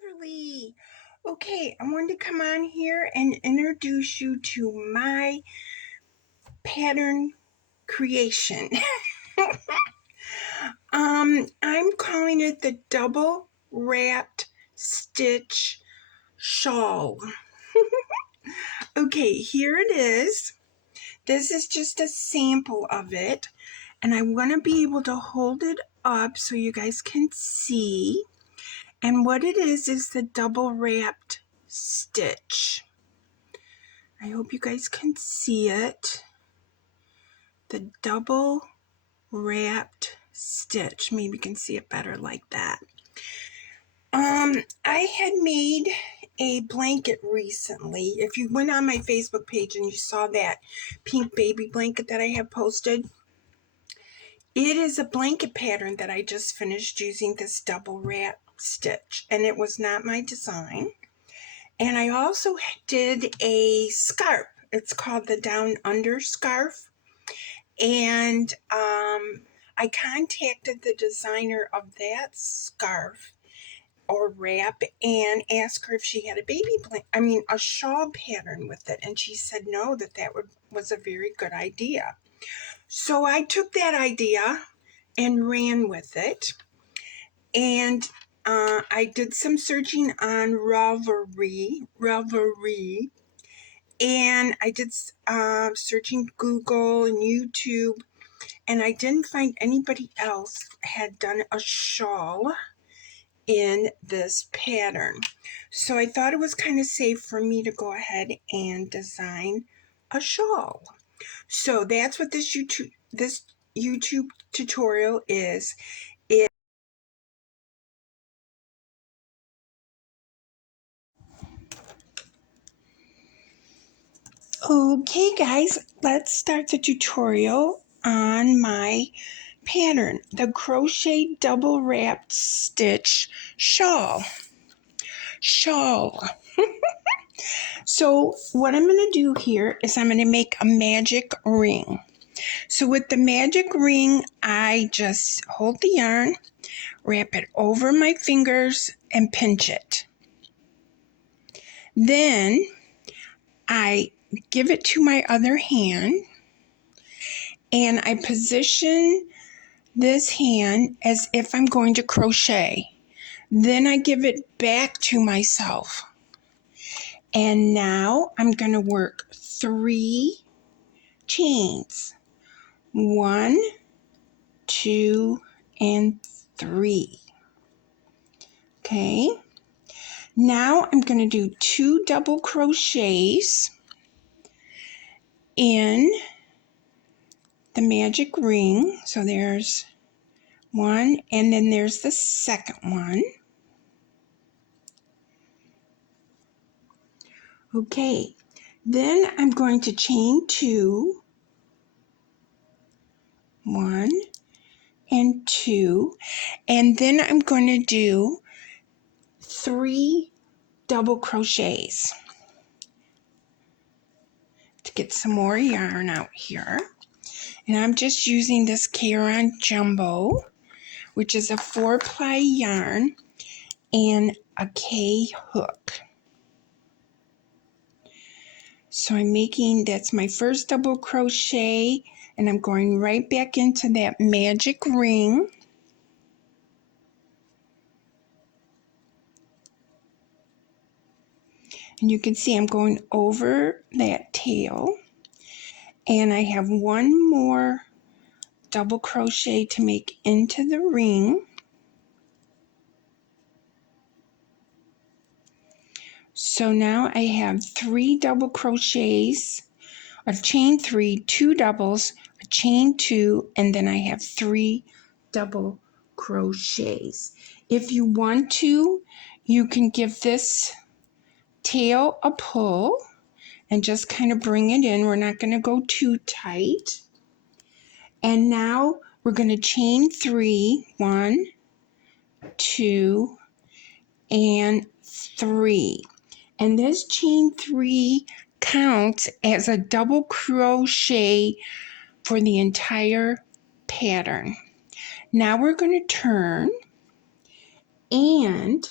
Beverly. Okay, I wanted to come on here and introduce you to my pattern creation. I'm calling it the double wrapped stitch shawl. Okay, here it is. This is just a sample of it, and I want to be able to hold it up so you guys can see. And what it is the double wrapped stitch. I hope you guys can see it. The double wrapped stitch. Maybe you can see it better like that. I had made a blanket recently. If you went on my Facebook page and you saw that pink baby blanket that I have posted, it is a blanket pattern that I just finished using this double wrap stitch, and it was not my design. And I also did a scarf. It's called the Down Under scarf. And I contacted the designer of that scarf or wrap and asked her if she had a shawl pattern with it. And she said no, that was a very good idea. So I took that idea and ran with it. And I did some searching on Ravelry, and I did searching Google and YouTube, and I didn't find anybody else had done a shawl in this pattern. So I thought it was kind of safe for me to go ahead and design a shawl. So that's what this YouTube tutorial is. Okay guys, let's start the tutorial on my pattern, the crochet double wrapped stitch shawl. So what I'm going to do here is I'm going to make a magic ring. So with the magic ring, I just hold the yarn, wrap it over my fingers, and pinch it. Then I give it to my other hand, and I position this hand as if I'm going to crochet. Then I give it back to myself. And now I'm going to work 3 chains. 1, 2, and 3. Okay. Now I'm going to do 2 double crochets in the magic ring. So there's 1, and then there's the second one. Okay, then I'm going to chain 2, 1 and 2, and then I'm going to do 3 double crochets to get some more yarn out here. And I'm just using this Caron Jumbo, which is a 4-ply yarn and a K hook. So that's my first double crochet, and I'm going right back into that magic ring. And you can see I'm going over that tail, and I have 1 more double crochet to make into the ring. So now I have 3 double crochets, a chain 3, 2 doubles, a chain 2, and then I have 3 double crochets. If you want to, you can give this tail a pull and just kind of bring it in. We're not going to go too tight. And now we're going to chain 3, 1, 2, and 3. And this chain 3 counts as a double crochet for the entire pattern. Now we're going to turn, and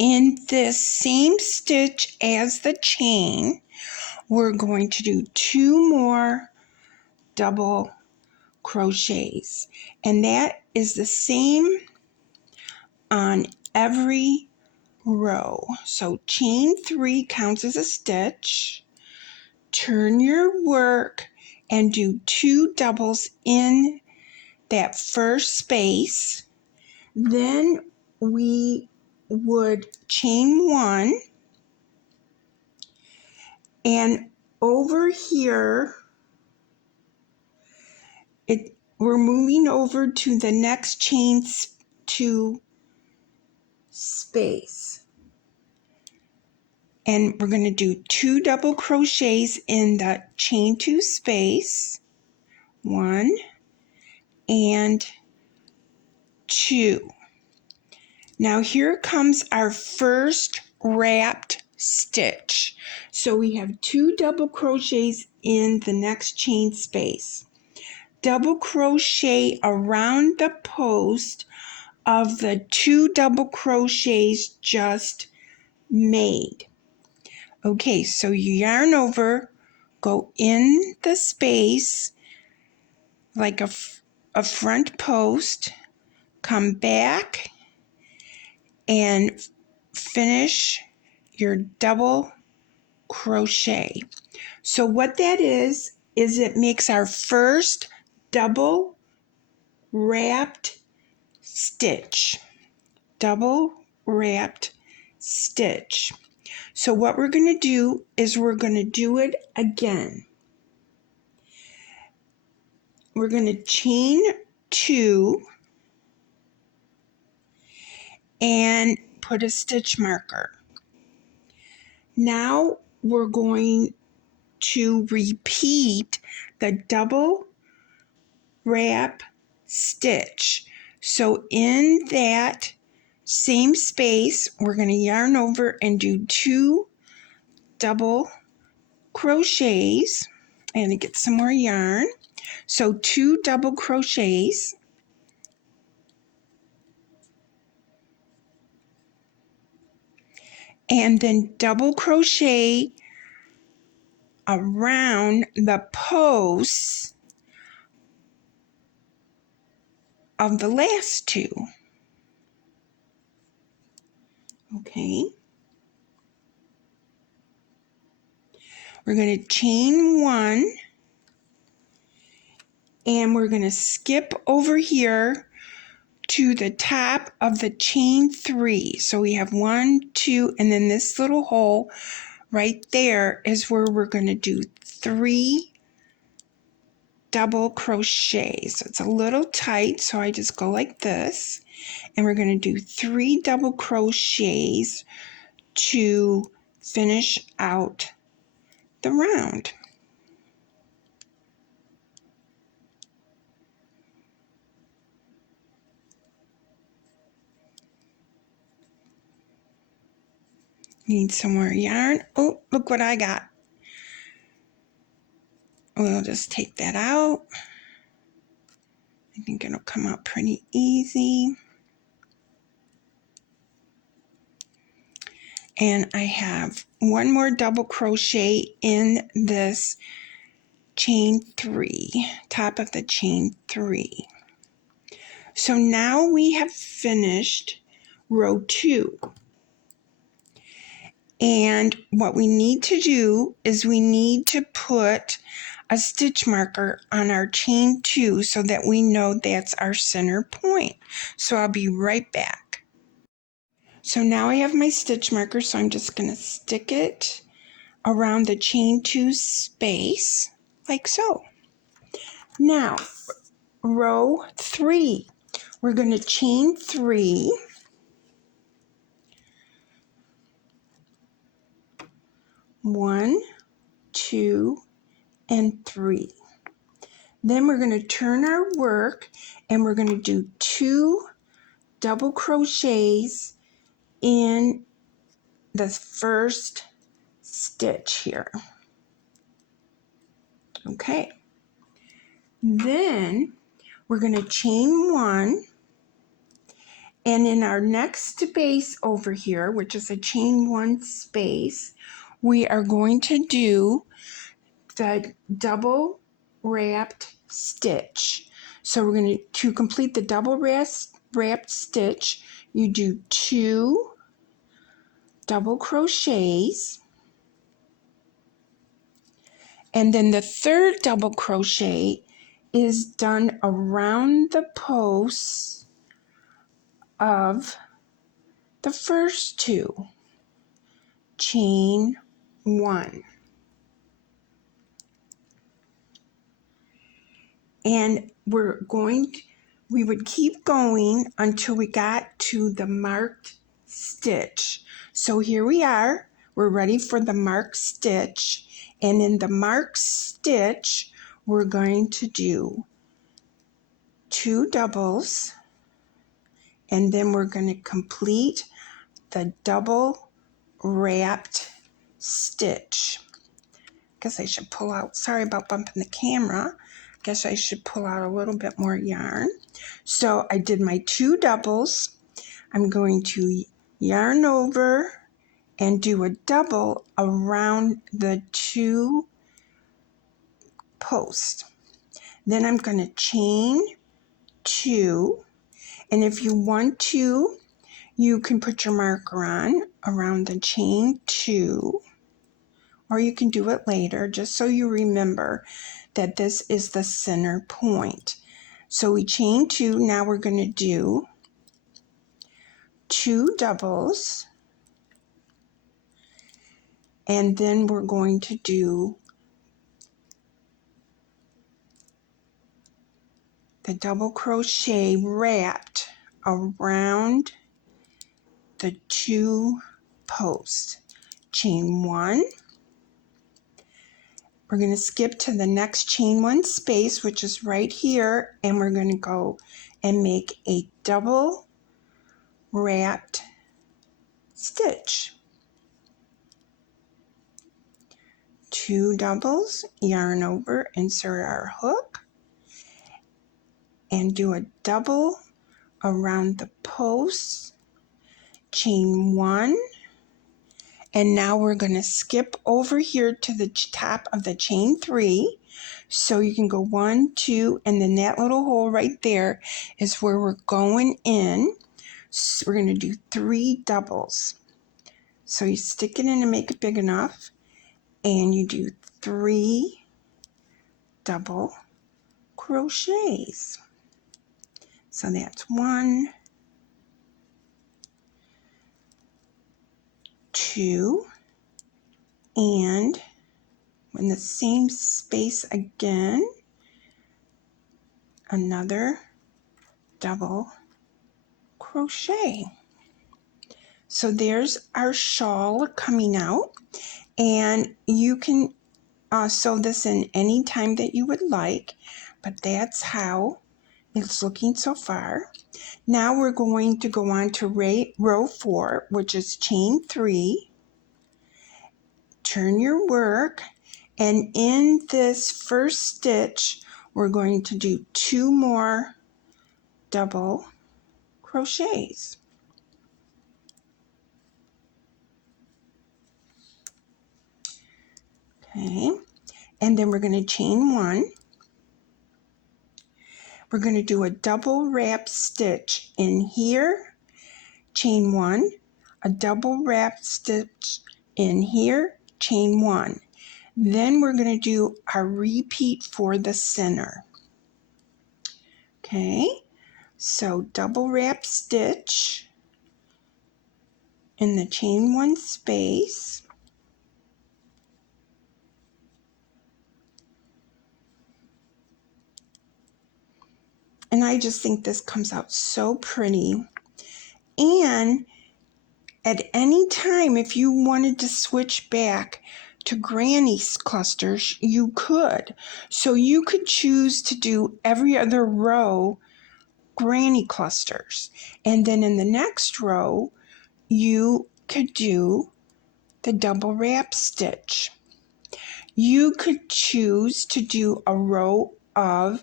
in this same stitch as the chain, we're going to do 2 more double crochets, and that is the same on every row. So chain 3 counts as a stitch. Turn your work and do 2 doubles in that first space. Then we would chain 1, and over here we're moving over to the next chain 2 space, and we're going to do 2 double crochets in the chain 2 space, 1 and 2. Now here comes our first wrapped stitch. So we have 2 double crochets in the next chain space. Double crochet around the post of the 2 double crochets just made. Okay, so you yarn over, go in the space like a front post, come back and finish your double crochet. So what that is it makes our first double wrapped stitch. Double wrapped stitch. So what we're going to do is we're going to do it again. We're going to chain 2 and put a stitch marker. Now we're going to repeat the double wrap stitch. So in that same space, we're going to yarn over and do 2 double crochets. I'm going to get some more yarn. So 2 double crochets, and then double crochet around the posts of the last 2. Okay. We're going to chain 1, and we're going to skip over here to the top of the chain 3. So we have 1, 2, and then this little hole right there is where we're going to do 3 double crochets. So it's a little tight, so I just go like this, and we're going to do 3 double crochets to finish out the round. Need some more yarn. Oh, look what I got. We'll just take that out. I think it'll come out pretty easy. And I have 1 more double crochet in this chain 3, top of the chain 3. So now we have finished row 2. And what we need to do is we need to put a stitch marker on our chain 2 so that we know that's our center point. So I'll be right back. So now I have my stitch marker, so I'm just going to stick it around the chain 2 space like so. Now, row 3, we're going to chain 3, 1, 2, and 3. Then we're going to turn our work and we're going to do 2 double crochets in the first stitch here. Okay. Then we're going to chain 1, And in our next space over here, which is a chain 1 space, we are going to do the double wrapped stitch. So we're going to complete the double wrapped stitch, you do 2 double crochets, and then the third double crochet is done around the posts of the first 2, chain 1. And we would keep going until we got to the marked stitch. So here we are, we're ready for the marked stitch. And in the marked stitch, we're going to do 2 doubles, and then we're going to complete the double wrapped stitch. Guess I should pull out, sorry about bumping the camera. Guess I should pull out a little bit more yarn. So I did my 2 doubles. I'm going to yarn over and do a double around the 2 posts. Then I'm going to chain 2, and if you want to, you can put your marker on around the chain 2, or you can do it later, just so you remember that this is the center point. So we chain 2, now we're going to do 2 doubles, and then we're going to do the double crochet wrapped around the 2 posts. Chain 1. We're going to skip to the next chain 1 space, which is right here, and we're going to go and make a double wrapped stitch. 2 doubles, yarn over, insert our hook, and do a double around the posts, chain 1, and now we're going to skip over here to the top of the chain 3. So you can go 1, 2, and then that little hole right there is where we're going in. So we're going to do 3 doubles. So you stick it in and make it big enough, and you do 3 double crochets. So that's 1, 2, and in the same space again, another double crochet. So there's our shawl coming out, and you can sew this in any time that you would like, but that's how it's looking so far. Now we're going to go on to row 4, which is chain 3. Turn your work, and in this first stitch, we're going to do 2 more double crochets. Okay, and then we're going to chain 1. We're going to do a double wrap stitch in here, chain 1, a double wrap stitch in here, chain 1. Then we're going to do our repeat for the center. Okay, so double wrap stitch in the chain 1 space. And I just think this comes out so pretty. And at any time, if you wanted to switch back to granny clusters, you could. So you could choose to do every other row granny clusters. And then in the next row, you could do the double wrap stitch. You could choose to do a row of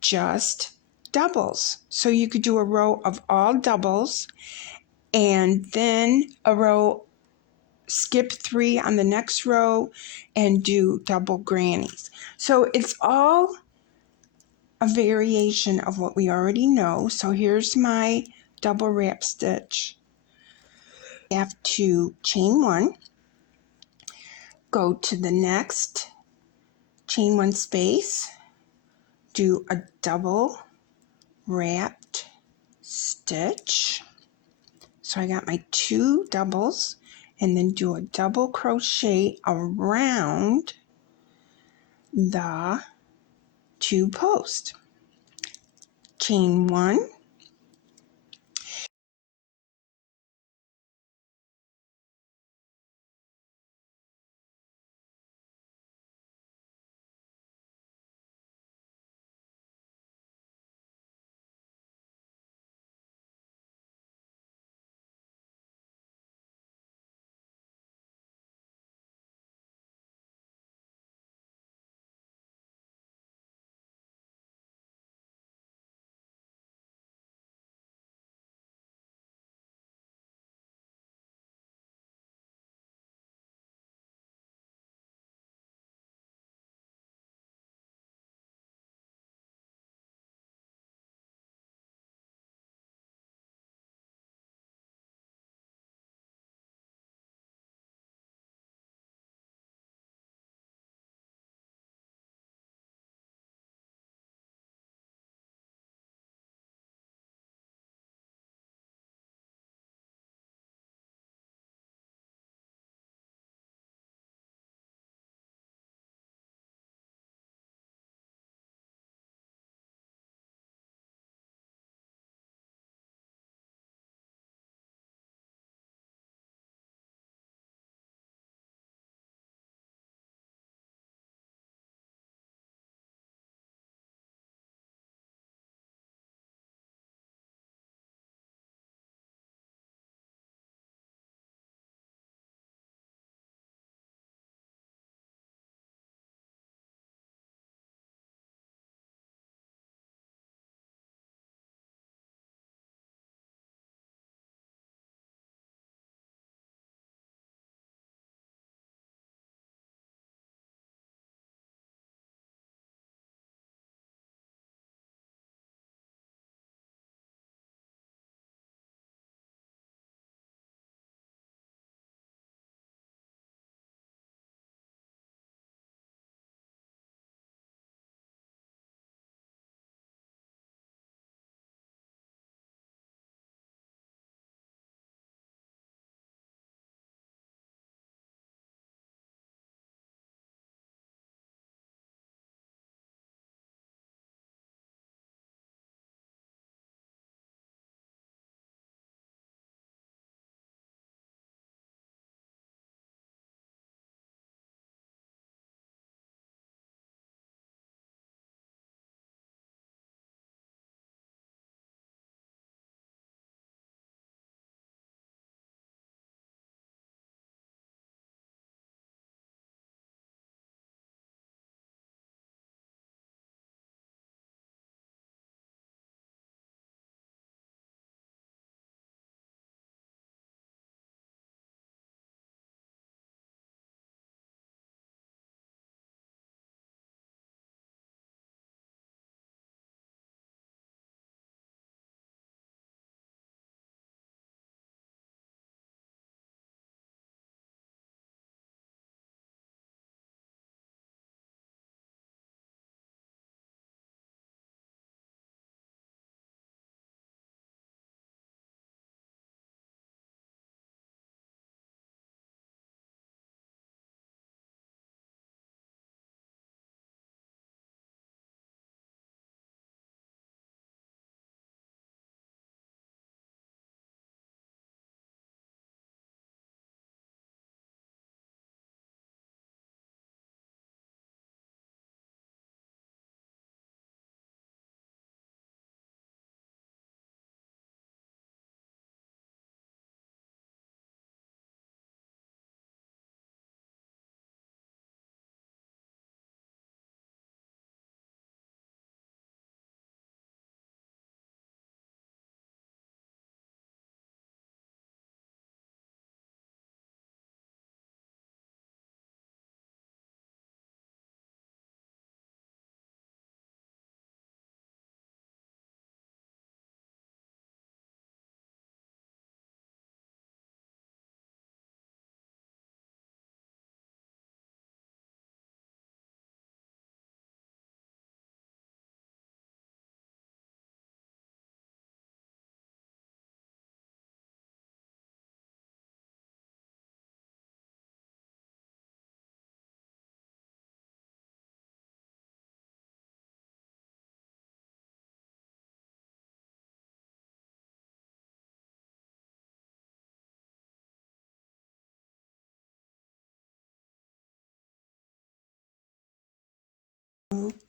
just doubles. So you could do a row of all doubles and then a row, skip 3 on the next row and do double grannies. So it's all a variation of what we already know. So here's my double wrap stitch. I have to chain 1, go to the next, chain 1 space, do a double wrapped stitch. So I got my 2 doubles, and then do a double crochet around the 2 posts. Chain 1,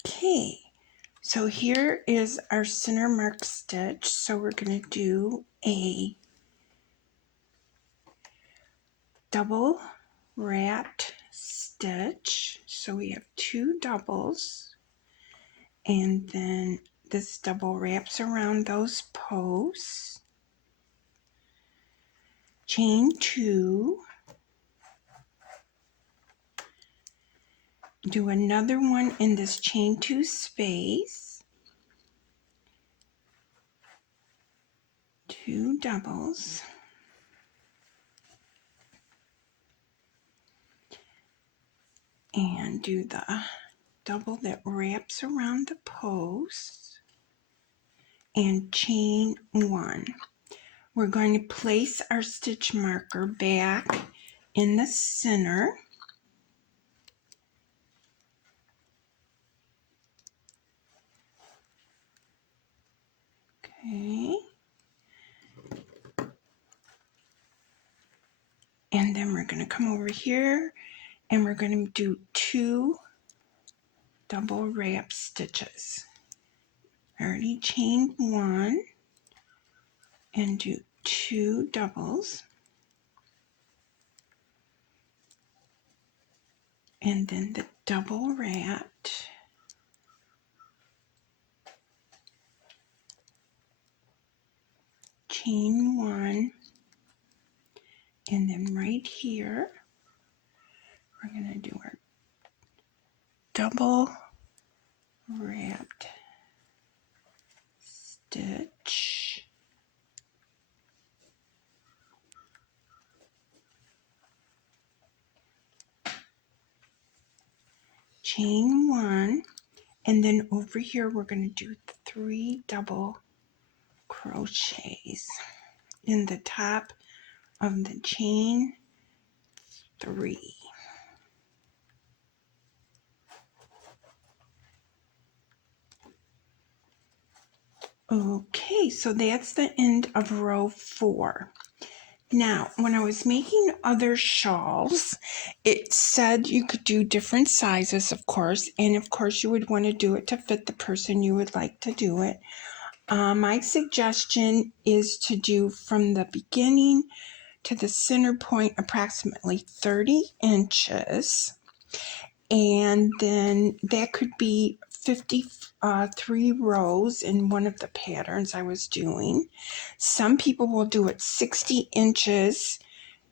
Okay, so here is our center mark stitch. So we're going to do a double wrapped stitch. So we have 2 doubles, and then this double wraps around those posts. Chain 2, do another one in this chain 2 space, 2 doubles, and do the double that wraps around the post, and chain 1. We're going to place our stitch marker back in the center. Okay. And then we're going to come over here and we're going to do 2 double wrap stitches. I already chained 1 and do 2 doubles. And then the double wrapped. Chain 1. And then right here, we're going to do our double wrapped stitch. Chain 1, and then over here we're going to do 3 double crochets in the top of the chain 3. Okay, so that's the end of row 4. Now, when I was making other shawls, it said you could do different sizes, of course, and of course you would want to do it to fit the person you would like to do it. My suggestion is to do from the beginning to the center point approximately 30 inches, and then that could be 53 rows in one of the patterns I was doing. Some people will do it 60 inches,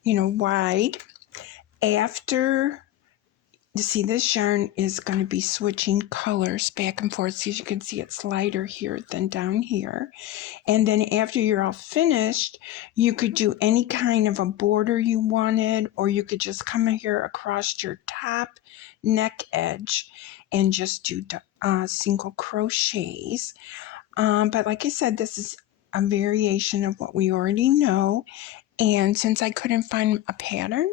wide. After, you see, this yarn is going to be switching colors back and forth. So as you can see, it's lighter here than down here. And then after you're all finished, you could do any kind of a border you wanted, or you could just come here across your top neck edge and just do single crochets. But like I said, this is a variation of what we already know. And since I couldn't find a pattern,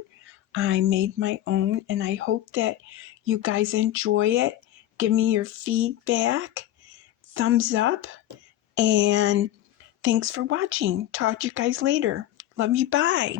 I made my own, and I hope that you guys enjoy it. Give me your feedback, thumbs up, and thanks for watching. Talk to you guys later. Love you. Bye.